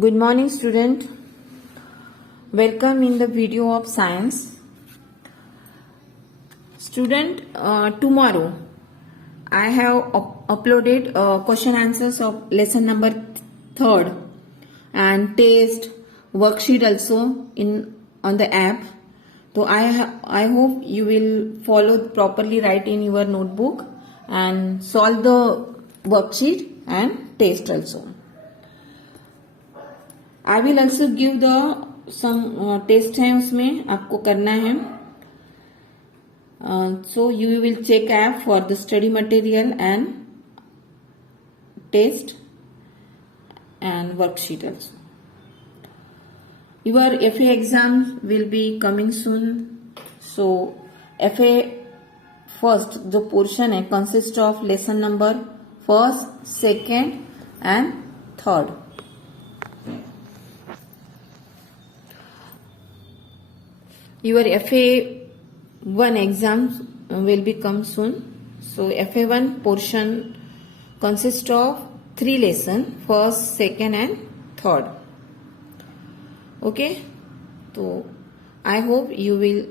Good morning, student. Welcome in the video of science. Student, tomorrow I have uploaded question answers of lesson number 3rd and test worksheet also on the app. So I hope you will follow properly, write in your notebook and solve the worksheet and test also. I will also give the some test है उसमें आपको करना है. So you will check app for the study material and test and worksheet also. Your FA exam will be coming soon. So FA first जो portion है consist of lesson number 1st, 2nd and 3rd. Your FA1 exams will be come soon. So FA1 portion consists of 3 lessons, 1st, 2nd and 3rd. Okay. So I hope you will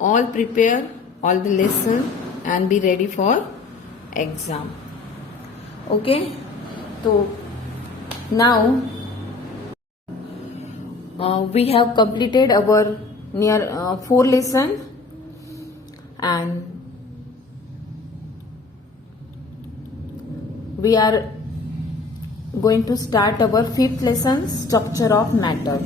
all prepare all the lessons and be ready for exam. Okay. So now we have completed our near 4 lessons and we are going to start our 5th lesson, structure of matter.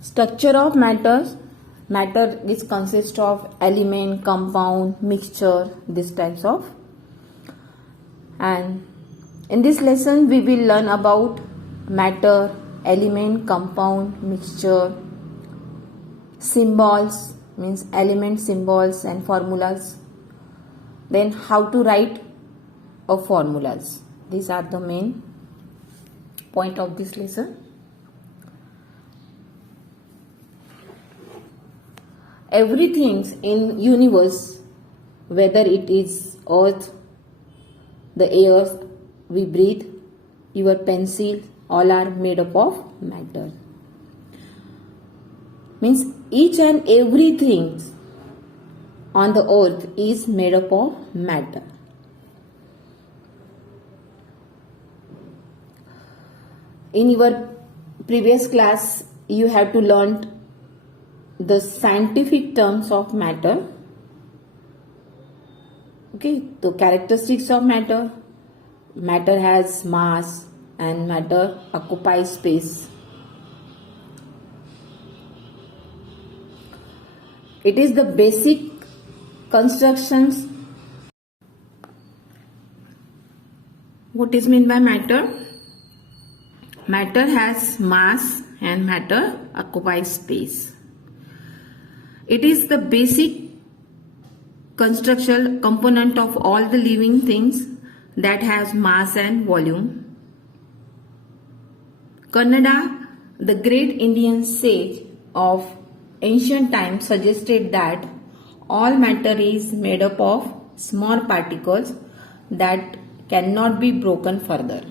Structure of matter is consist of element, compound, mixture, these types of. And in this lesson we will learn about matter, element, compound, mixture, symbols means element symbols and formulas, then how to write formulas. These are the main point of this lesson. Everything in universe, whether it is earth, the air we breathe, your pencil, all are made up of matter. Means each and everything on the earth is made up of matter. In your previous class, you have to learn the scientific terms of matter. Okay, the characteristics of matter. Matter has mass and matter occupies space. It is the basic constructions. What is meant by matter? Matter has mass and matter occupies space. It is the basic construction component of all the living things that has mass and volume. Kannada, the great Indian sage of ancient times, suggested that all matter is made up of small particles that cannot be broken further.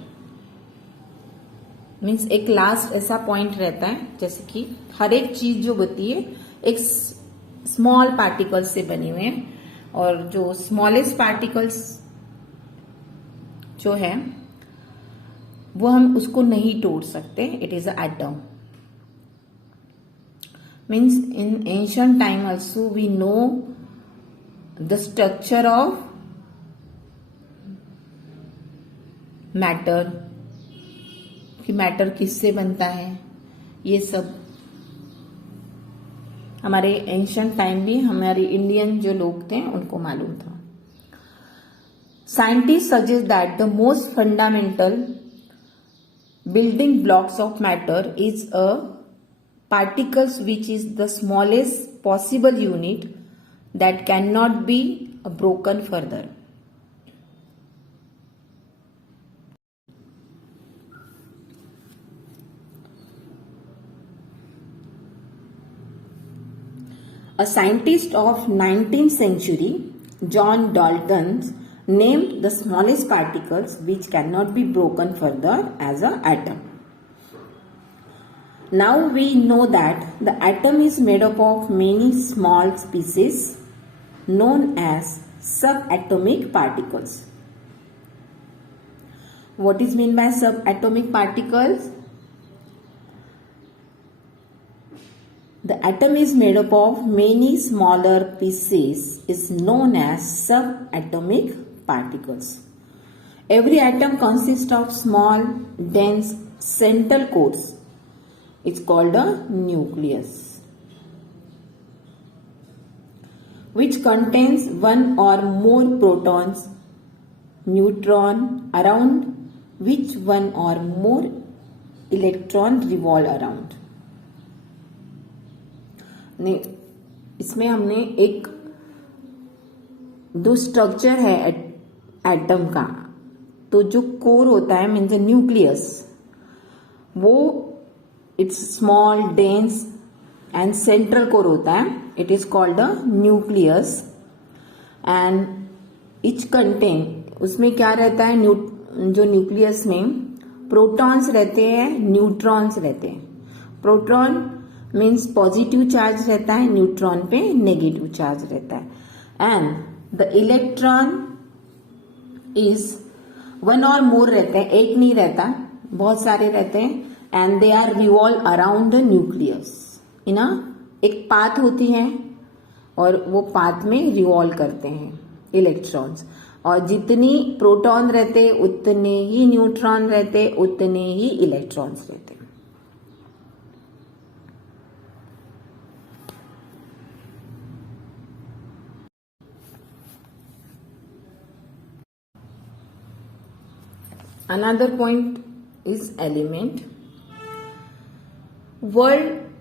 Means एक लास्ट ऐसा पॉइंट रहता है जैसे कि हर एक चीज जो होती है एक स्मॉल पार्टिकल्स से बनी हुई है और जो स्मॉलेस्ट पार्टिकल्स जो है वो हम उसको नहीं तोड़ सकते. It is a atom. Means in ancient time also we know the structure of matter, कि मैटर किससे बनता है, ये सब हमारे एंशिएंट टाइम भी हमारे इंडियन जो लोग थे उनको मालूम था. Scientists suggest that the most fundamental building blocks of matter is a particles which is the smallest possible unit that cannot be broken further. A scientist of 19th century, John Dalton, Name the smallest particles which cannot be broken further as an atom. Now we know that the atom is made up of many small pieces known as subatomic particles. What is meant by subatomic particles? The atom is made up of many smaller pieces is known as subatomic particles. Every atom consists of small, dense central cores. It's called a nucleus, which contains one or more protons, neutron, around which one or more electron revolve around. इसमें हमने एक दो स्ट्रक्चर है एटम का, तो जो कोर होता है मीन्स न्यूक्लियस, वो it's small, dense and central core होता है. It is called a nucleus and each contain, उसमें क्या रहता है, जो न्यूक्लियस में प्रोटॉन्स रहते हैं, न्यूट्रॉन्स रहते हैं. प्रोटॉन मीन्स पॉजिटिव चार्ज रहता है, न्यूट्रॉन पे नेगेटिव चार्ज रहता है. And the electron is one और मोर रहते हैं, एक नहीं रहता, बहुत सारे रहते हैं. And they are revolve around the nucleus in एक पाथ होती है और वो पाथ में रिवॉल्व करते हैं इलेक्ट्रॉन्स. और जितनी प्रोटॉन रहते उतने ही न्यूट्रॉन रहते, उतने ही इलेक्ट्रॉन्स रहते. Another point is element.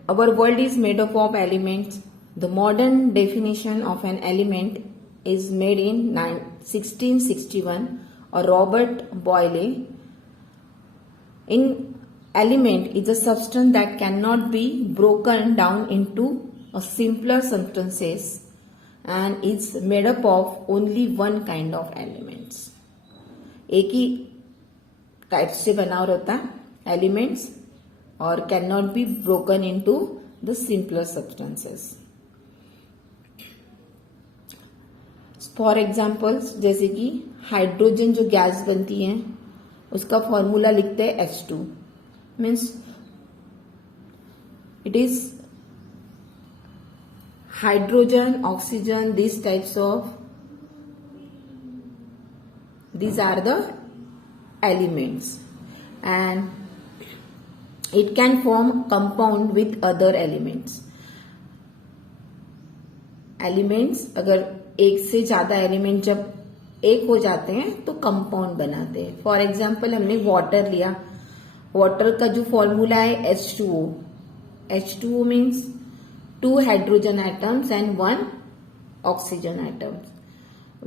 Our world is made up of elements. The modern definition of an element is made in 1661 or Robert Boyle. In element is a substance that cannot be broken down into a simpler substances and is made up of only one kind of elements. एक ही टाइप से बना होता है एलिमेंट्स और can not be broken into the simpler substances. For examples, जैसे कि हाइड्रोजन जो गैस बनती है उसका फॉर्मूला लिखते हैं H2, means it is hydrogen, oxygen, this types of, these are the elements and it can form compound with other elements. Elements अगर एक से ज्यादा एलिमेंट जब एक हो जाते हैं तो कंपाउंड बनाते हैं. फॉर एग्जाम्पल हमने वाटर लिया, वाटर का जो फॉर्मूला है H2O. H2O means 2 hydrogen atoms and 1 oxygen atoms.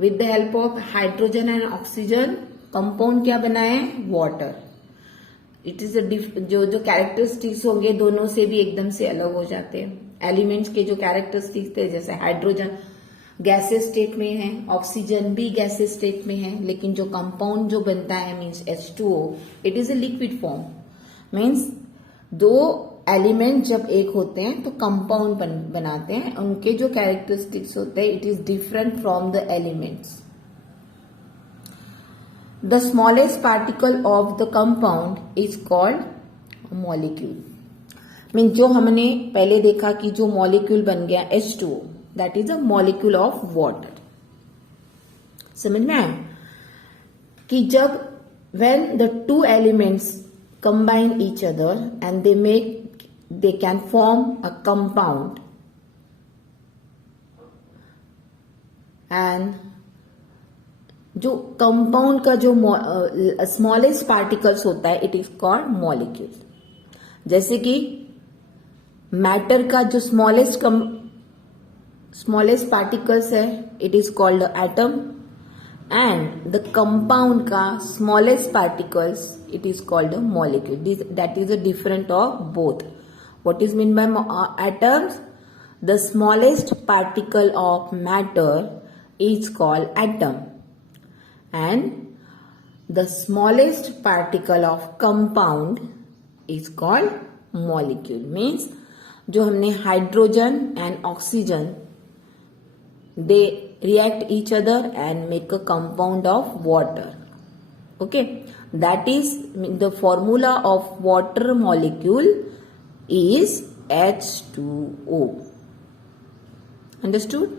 With the help of hydrogen and oxygen compound क्या बना है, वाटर. इट इज जो कैरेक्टरिस्टिक्स होंगे दोनों से भी एकदम से अलग हो जाते हैं. एलिमेंट्स के जो कैरेक्टरिस्टिक्स थे, जैसे हाइड्रोजन गैसेस स्टेट में है, ऑक्सीजन भी गैसेस स्टेट में है, लेकिन जो कंपाउंड जो बनता है means H2O, it is a liquid form. Means दो एलिमेंट जब एक होते हैं तो कंपाउंड बनाते हैं. उनके जो कैरेक्टरिस्टिक्स होते हैं it is different from the elements. The smallest particle of the compound is called molecule. Mean जो हमने पहले देखा कि जो मॉलिक्यूल बन गया H2O, that is a molecule of water. समझ में आया कि जब when the two elements combine each other and they can form a compound, and जो कंपाउंड का जो स्मॉलेस्ट पार्टिकल्स होता है इट इज कॉल्ड मॉलिक्यूल. जैसे कि मैटर का जो स्मॉलेस्ट पार्टिकल्स है it is called atom, and the compound का smallest particles it is called molecule. That is a different of both. What is mean by atoms? The smallest particle of matter is called atom, and the smallest particle of compound is called molecule. Means जो हमने hydrogen and oxygen, they react each other and make a compound of water. Okay, that is the formula of water molecule is H2O. Understood?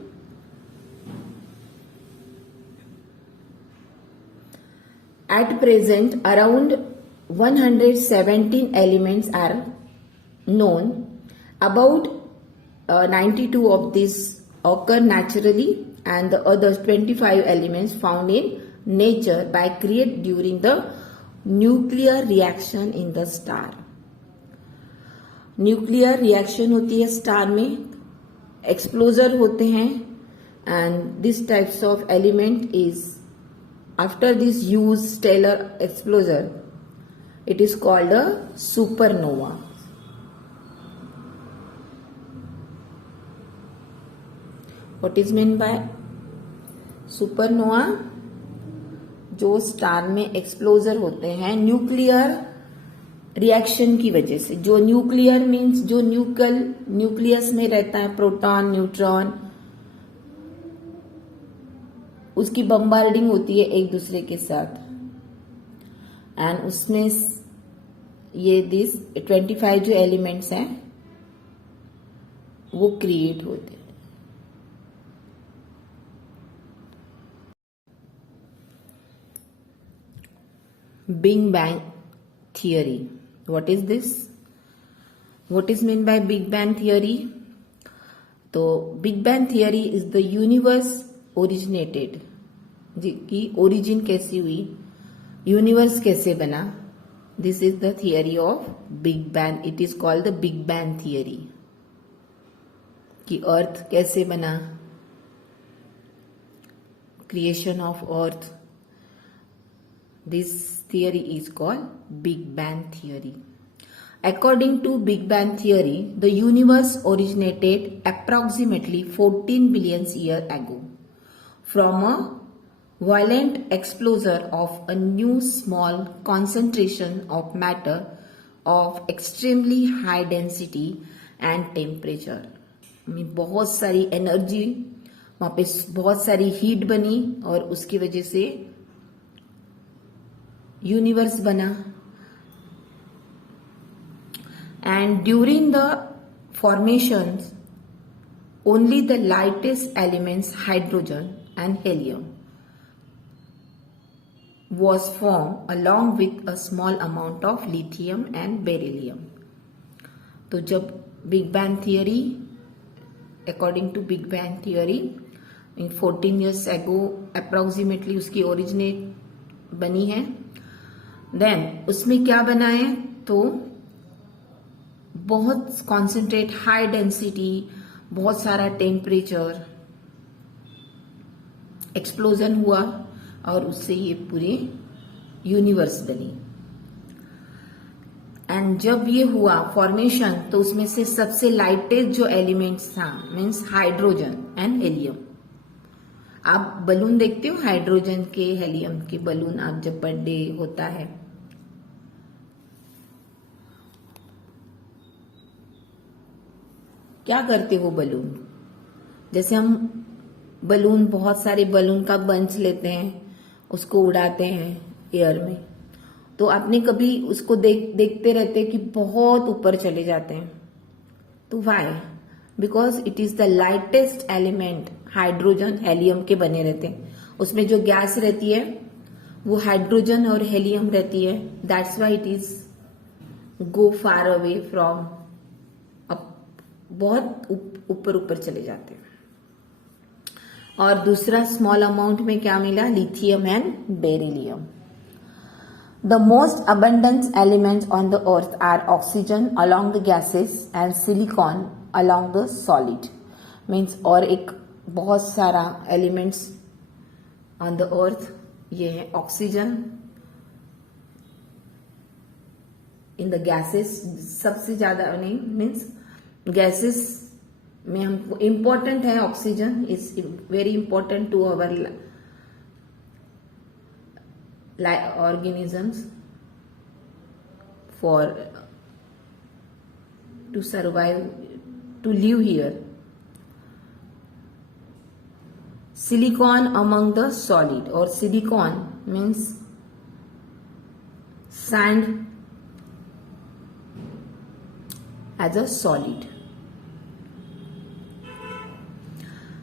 At present, around 117 elements are known. About 92 of these occur naturally, and the other 25 elements found in nature by created during the nuclear reaction in the star. Nuclear reaction होती है star में, explosion होते हैं, and this types of element is after this use stellar explosion, it is called a supernova. What is mean by supernova? जो star में explosion होते हैं nuclear reaction की वजह से. जो न्यूक्लियर मीन्स जो न्यूक्लियस में रहता है प्रोटॉन न्यूट्रॉन, उसकी बम्बार्डिंग होती है एक दूसरे के साथ, एंड उसमें ये दिस 25 जो एलिमेंट्स हैं वो क्रिएट होते हैं. Big bang theory. What is this? What is meant by Big Bang theory? तो Big Bang theory is the universe originated. की ओरिजिन कैसी हुई, यूनिवर्स कैसे बना, this is the theory of big bang. It is called the big bang theory. कि अर्थ कैसे बना, creation of earth, this theory is called Big Bang theory. According to Big Bang theory, the universe originated approximately 14 billion years ago from a violent explosion of a new small concentration of matter of extremely high density and temperature. बहुत सारी एनर्जी वहां पे, बहुत सारी हीट बनी और उसकी वजह से यूनिवर्स बना. And during the formations only the lightest elements hydrogen and helium was formed along with a small amount of lithium and beryllium. तो जब big bang theory, according to big bang theory, in 14 years ago approximately उसकी originate बनी है. देन उसमें क्या बना है, तो बहुत कॉन्सेंट्रेट, हाई डेंसिटी, बहुत सारा टेम्परेचर, एक्सप्लोजन हुआ और उससे ये पूरे यूनिवर्स बनी. एंड जब ये हुआ फॉर्मेशन, तो उसमें से सबसे लाइटेस्ट जो एलिमेंट्स था मीन्स हाइड्रोजन एंड हेलियम. आप बलून देखते हो, हाइड्रोजन के हेलियम के बलून, आप जब बर्थडे होता है क्या करते हो बलून, जैसे हम बलून, बहुत सारे बलून का बंच लेते हैं, उसको उड़ाते हैं एयर में, तो आपने कभी उसको देखते रहते कि बहुत ऊपर चले जाते हैं. तो why? Because it is the lightest element. Hydrogen helium के बने रहते हैं, उसमें जो गैस रहती है वो हाइड्रोजन और हेलियम रहती है. That's why it is go far away from, बहुत ऊपर ऊपर चले जाते हैं. और दूसरा स्मॉल अमाउंट में क्या मिला, lithium and beryllium. The most abundant elements on the earth are oxygen along the gases and silicon along the solid. Means और एक बहुत सारा elements on the earth, ये है ऑक्सीजन in the gases, सबसे ज्यादा नहीं, मीन्स गैसेस में हमको इम्पोर्टेंट है oxygen, is very important to our organisms for to survive, to live here. Silicon among the solid, or silicon means sand as a solid.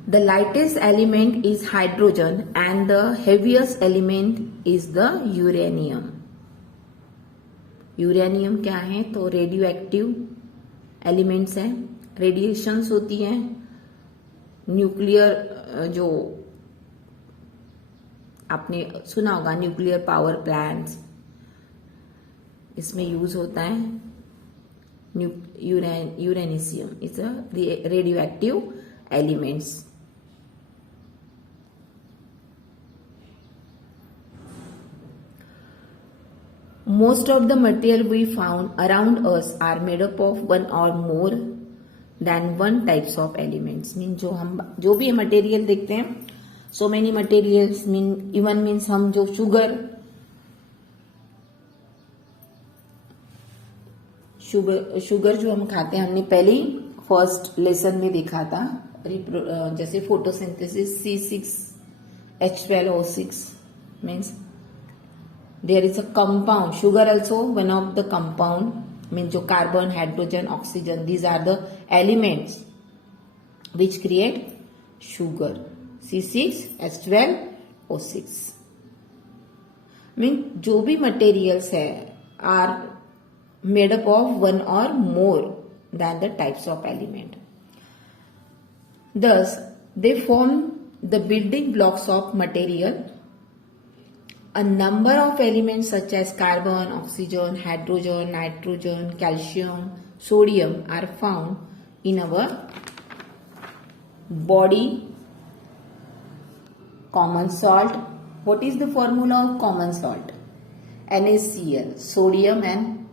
The lightest element is hydrogen and the heaviest element is the uranium. Uranium क्या है? तो radio active elements हैं, रेडिएशंस होती हैं, न्यूक्लियर जो आपने सुना होगा न्यूक्लियर पावर प्लांट्स, इसमें यूज होता है uranium. It's a radio active elements. Most of the material we found around us are made up of one or more than one types of elements. Mean जो भी मटेरियल देखते हैं, so many materials means हम जो शुगर जो हम खाते हैं, हमने पहले ही फर्स्ट लेसन में देखा था, जैसे photosynthesis C6H12O6 means there is a compound. Sugar also one of the compound, means जो carbon, hydrogen, oxygen, these are the elements which create sugar. C6H12O6 means जो भी materials है are made up of one or more than the types of element. Thus, they form the building blocks of material. A number of elements such as carbon, oxygen, hydrogen, nitrogen, calcium, sodium are found in our body. Common salt. What is the formula of common salt? NaCl, sodium and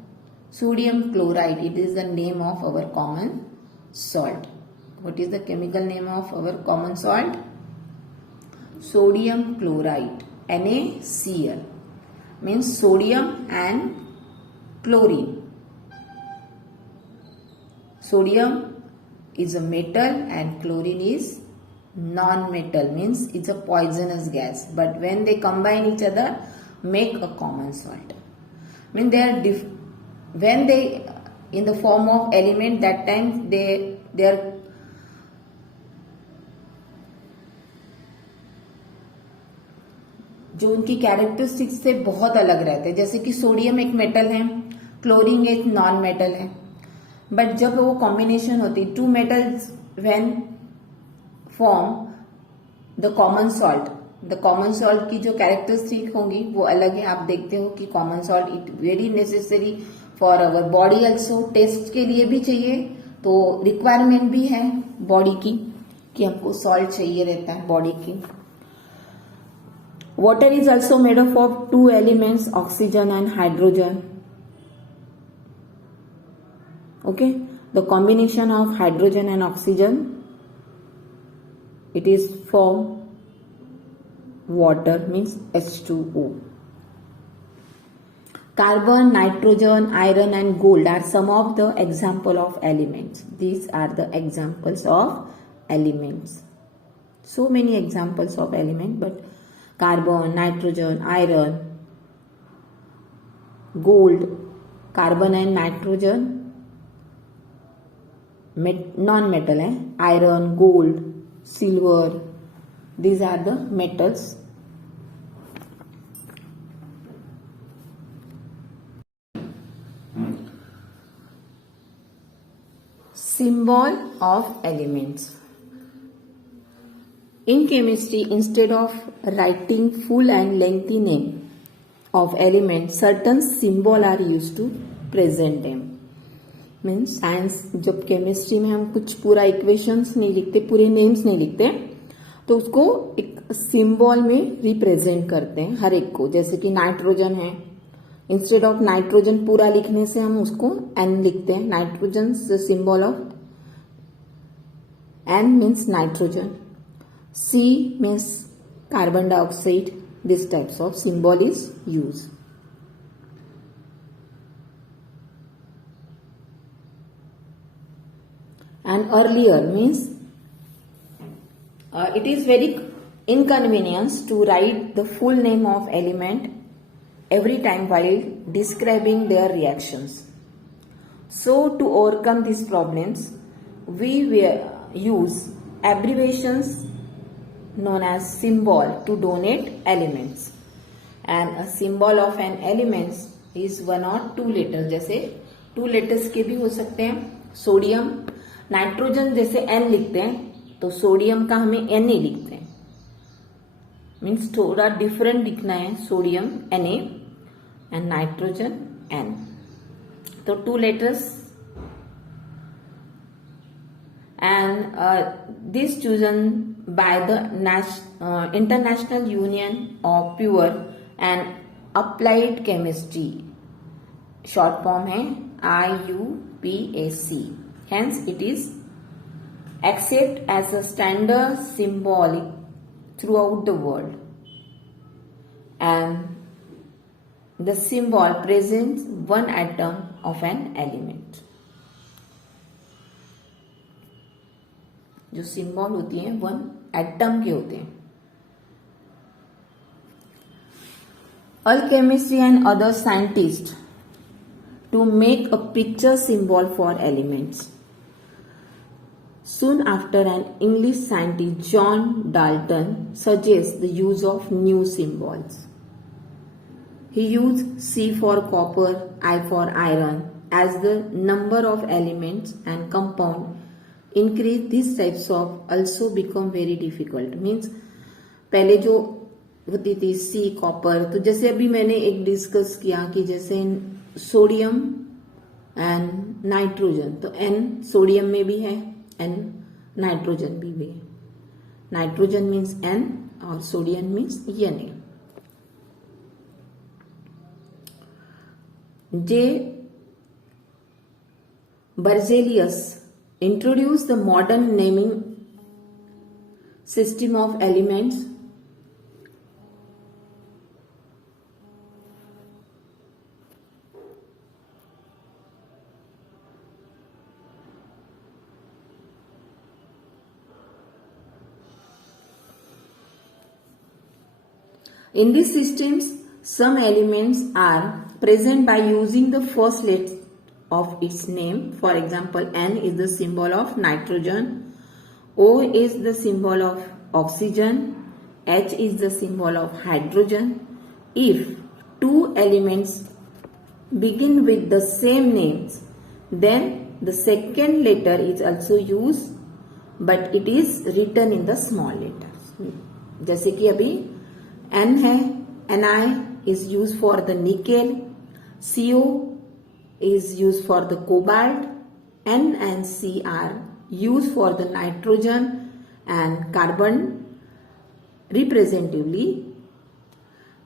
sodium chloride. It is the name of our common salt. What is the chemical name of our common salt? Sodium chloride. NaCl means sodium and chlorine. Sodium is a metal and chlorine is non-metal, means it's a poisonous gas, but when they combine each other make a common salt. Mean they are when they in the form of element, that time they are जो उनकी कैरेक्टरिस्टिक्स से बहुत अलग रहते हैं. जैसे कि सोडियम एक मेटल है, क्लोरीन एक नॉन मेटल है, बट जब वो कॉम्बिनेशन होती, two metals when form the common salt, the common salt की जो कैरेक्टरिस्टिक होंगी वो अलग है. आप देखते हो कि common salt it very necessary for our body also. Taste के लिए भी चाहिए, तो रिक्वायरमेंट भी है बॉडी की कि हमको सॉल्ट चाहिए रहता है बॉडी की. Water is also made up of two elements, oxygen and hydrogen. Okay, the combination of hydrogen and oxygen, it is form water, means H2O. Carbon, nitrogen, iron and gold are some of the example of elements. These are the examples of elements. So many examples of element, but carbon, nitrogen, iron, gold, carbon and nitrogen non-metal है, iron, gold, silver, these are the metals. Symbol of elements. In chemistry, instead of writing full and lengthy name of elements, certain symbol are used to present them. Means science जब केमिस्ट्री में हम कुछ पूरा इक्वेशंस नहीं लिखते, पूरे नेम्स नहीं लिखते, तो उसको एक सिंबल में रिप्रेजेंट करते हैं हर एक को. जैसे कि नाइट्रोजन है, इंस्टेड ऑफ नाइट्रोजन पूरा लिखने से हम उसको एन लिखते हैं. Nitrogen symbol of N means nitrogen. C means carbon dioxide, This types of symbol is used. And earlier means it is very inconvenience to write the full name of element every time while describing their reactions. So to overcome these problems, we will use abbreviations known as symbol to denote elements. And a symbol of an element is one or two letters. जैसे two letters के भी हो सकते हैं. Sodium, nitrogen जैसे N लिखते हैं तो सोडियम का हमें N ही लिखते हैं. मीन्स थोड़ा डिफरेंट लिखना है. Sodium Na and nitrogen N. तो two letters. And this chosen by the International Union of Pure and Applied Chemistry. Short form है IUPAC. Hence it is accepted as a standard symbolic throughout the world. And the symbol presents one atom of an element. जो सिंबल होती हैं one atom के होते हैं. Alchemistry and other scientists to make a picture symbol for elements. Soon after, an English scientist, John Dalton, suggests the use of new symbols. He used C for copper, I for iron. As the number of elements and compound increase, these types of also become very difficult. Means पहले जो होती थी सी कॉपर, तो जैसे अभी मैंने एक डिस्कस किया कि जैसे सोडियम एंड नाइट्रोजन, तो एन सोडियम में भी है, एन नाइट्रोजन भी है. नाइट्रोजन मीन्स एन और sodium means N. J Berzelius introduced the modern naming system of elements. In these systems, some elements are present by using the first letter of its name. For example, N is the symbol of nitrogen, O is the symbol of oxygen, H is the symbol of hydrogen. If two elements begin with the same names, then the second letter is also used, but it is written in the small letters. जैसे कि अभी N है, Ni is used for the nickel, Co is used for the cobalt, N and C are used for the nitrogen and carbon representatively.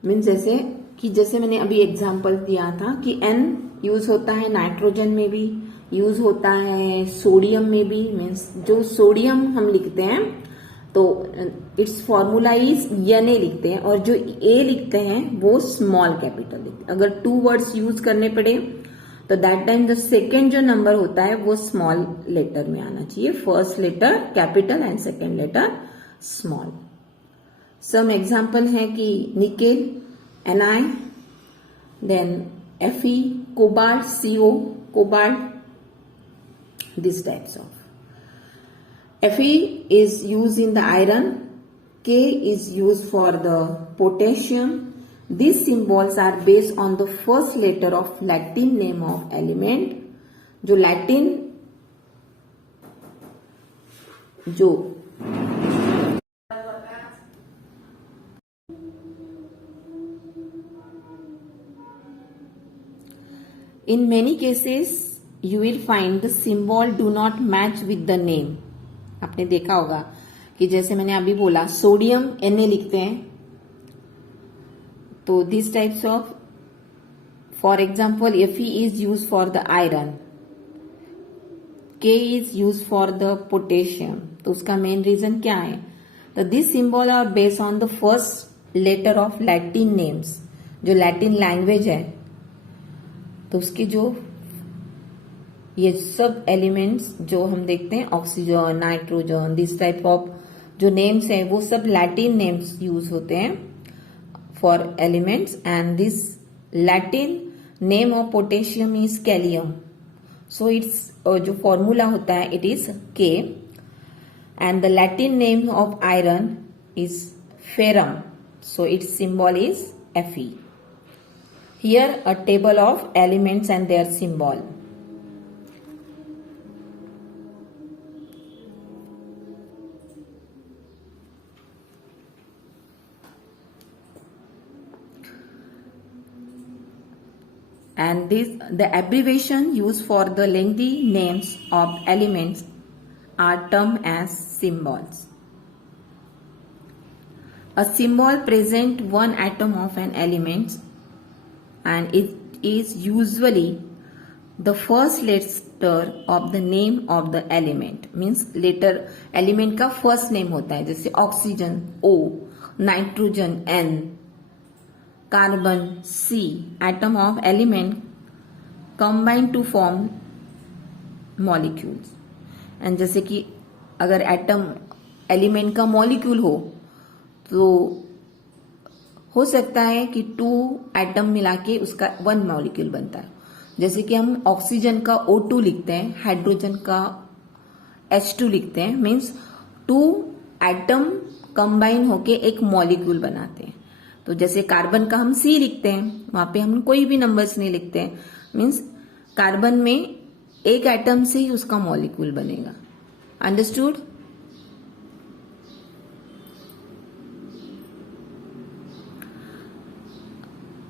Means जैसे मैंने अभी एग्जांपल दिया था कि N यूज होता है नाइट्रोजन में भी, यूज होता है सोडियम में भी. मीन्स जो सोडियम हम लिखते हैं तो इट्स फॉर्मूला इज Na लिखते हैं, और जो A लिखते हैं वो स्मॉल कैपिटल लिखते हैं. अगर टू वर्ड्स यूज करने पड़े तो दैट टाइम द सेकेंड जो नंबर होता है वो स्मॉल लेटर में आना चाहिए. First letter capital and second letter small. Some example है कि nickel Ni, then Fe, cobalt Co, cobalt, this types of. Fe is used in the iron, K is used for the potassium. These symbols are based on the first letter of Latin name of element. जो Latin जो in many cases you will find the symbol do not match with the name. आपने देखा होगा कि जैसे मैंने अभी बोला सोडियम Na लिखते हैं, तो this types of, for example Fe is use for the iron, K is use for the potassium. तो उसका मेन रीजन क्या है? तो this symbol are based on the first letter of Latin names, जो Latin language है तो उसके जो ये सब एलिमेंट्स जो हम देखते हैं, oxygen, nitrogen, this type of जो नेम्स हैं वो सब लैटिन नेम्स यूज होते हैं for elements. And this Latin name of potassium is kalium. So it's जो फॉर्मूला होता है it is K. And the Latin name of iron is ferrum. So it's symbol is Fe. Here a table of elements and their symbol. And the abbreviation used for the lengthy names of elements are termed as symbols. A symbol presents one atom of an element and it is usually the first letter of the name of the element. Means letter element का first name होता है, जैसे oxygen O, nitrogen N, carbon C. Atom of element combine to form molecules. And जैसे कि अगर atom element का मॉलिक्यूल हो तो हो सकता है कि 2 एटम मिला के उसका 1 मॉलिक्यूल बनता है. जैसे कि हम ऑक्सीजन का O2 लिखते हैं, हाइड्रोजन का H2 लिखते हैं. मीन्स 2 एटम कंबाइन होके एक मॉलिक्यूल बनाते हैं. तो जैसे कार्बन का हम C लिखते हैं, वहां पे हम कोई भी नंबर्स नहीं लिखते हैं. मीन्स कार्बन में एक एटम से ही उसका मॉलिक्यूल बनेगा. Understood?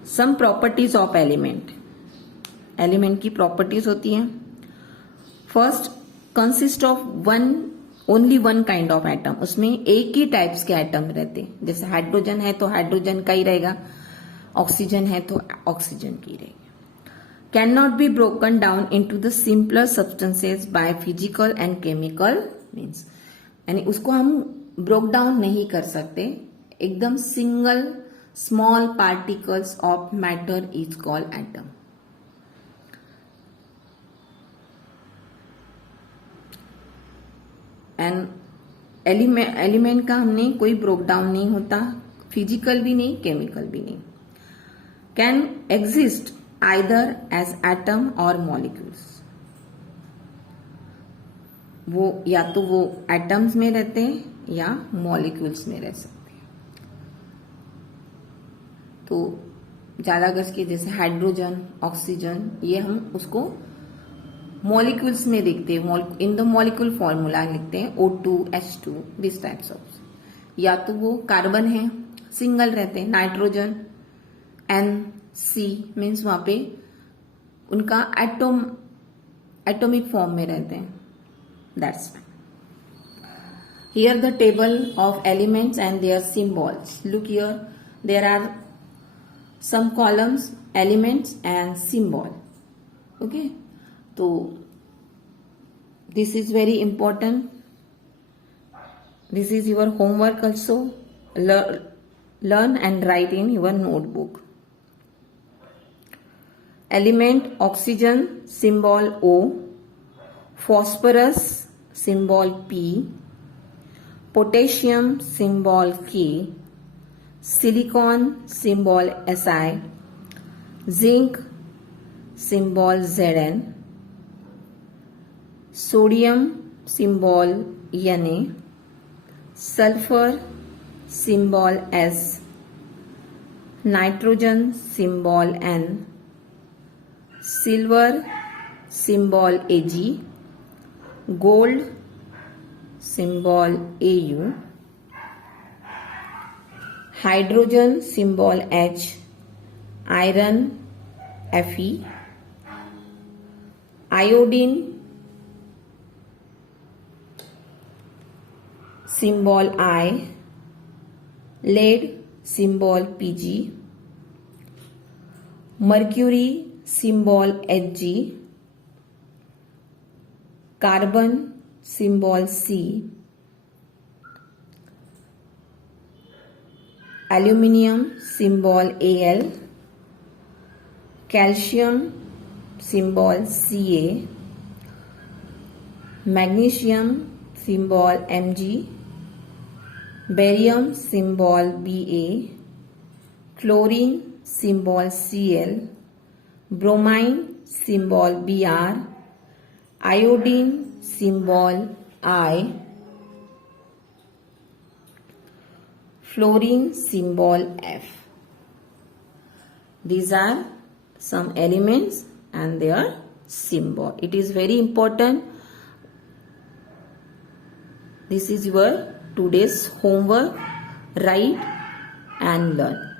Some properties of element. Element की प्रॉपर्टीज होती हैं. First, consist of only one kind of atom. उसमें एक ही टाइप्स के एटम रहते हैं. जैसे हाइड्रोजन है तो हाइड्रोजन का ही रहेगा, ऑक्सीजन है तो ऑक्सीजन की रहेगी. Can not be broken down into the simpler substances by physical and chemical means. यानी उसको हम ब्रोक डाउन नहीं कर सकते. एकदम single small particles of matter is called atom. And element का हमने कोई ब्रोक डाउन नहीं होता, फिजिकल भी नहीं, केमिकल भी नहीं. Can exist either as atom और मॉलिक्यूल्स. वो या तो वो एटम्स में रहते हैं या मॉलिक्यूल्स में रह सकते हैं. तो ज्यादा गज के जैसे हाइड्रोजन, ऑक्सीजन, ये हम उसको मॉलिक्यूल्स में देखते हैं. इन द मॉलिक्यूल फॉर्मूला लिखते हैं O2, H2, this types of. या तो वो कार्बन है, सिंगल रहते हैं. नाइट्रोजन NC मीन्स वहां पे उनका एटॉमिक फॉर्म में रहते हैं. That's fine. Here the table of elements and their symbols. Look here, there are some columns, elements and symbol. Okay, तो this is very important. This is your homework also. Learn and write in your notebook. Element oxygen symbol O, phosphorus symbol P, potassium symbol K, silicon symbol Si, zinc symbol Zn, sodium symbol Na, sulfur symbol S, nitrogen symbol N, silver symbol Ag, gold symbol Au, hydrogen symbol H, iron Fe, iodine symbol I, lead symbol Pg, mercury symbol Hg, carbon symbol C, Aluminium symbol Al, calcium symbol Ca, magnesium symbol Mg, barium symbol Ba, chlorine symbol Cl, bromine symbol Br, iodine symbol I, fluorine symbol F. These are some elements and their symbol. It is very important. This is your today's homework. Write and learn.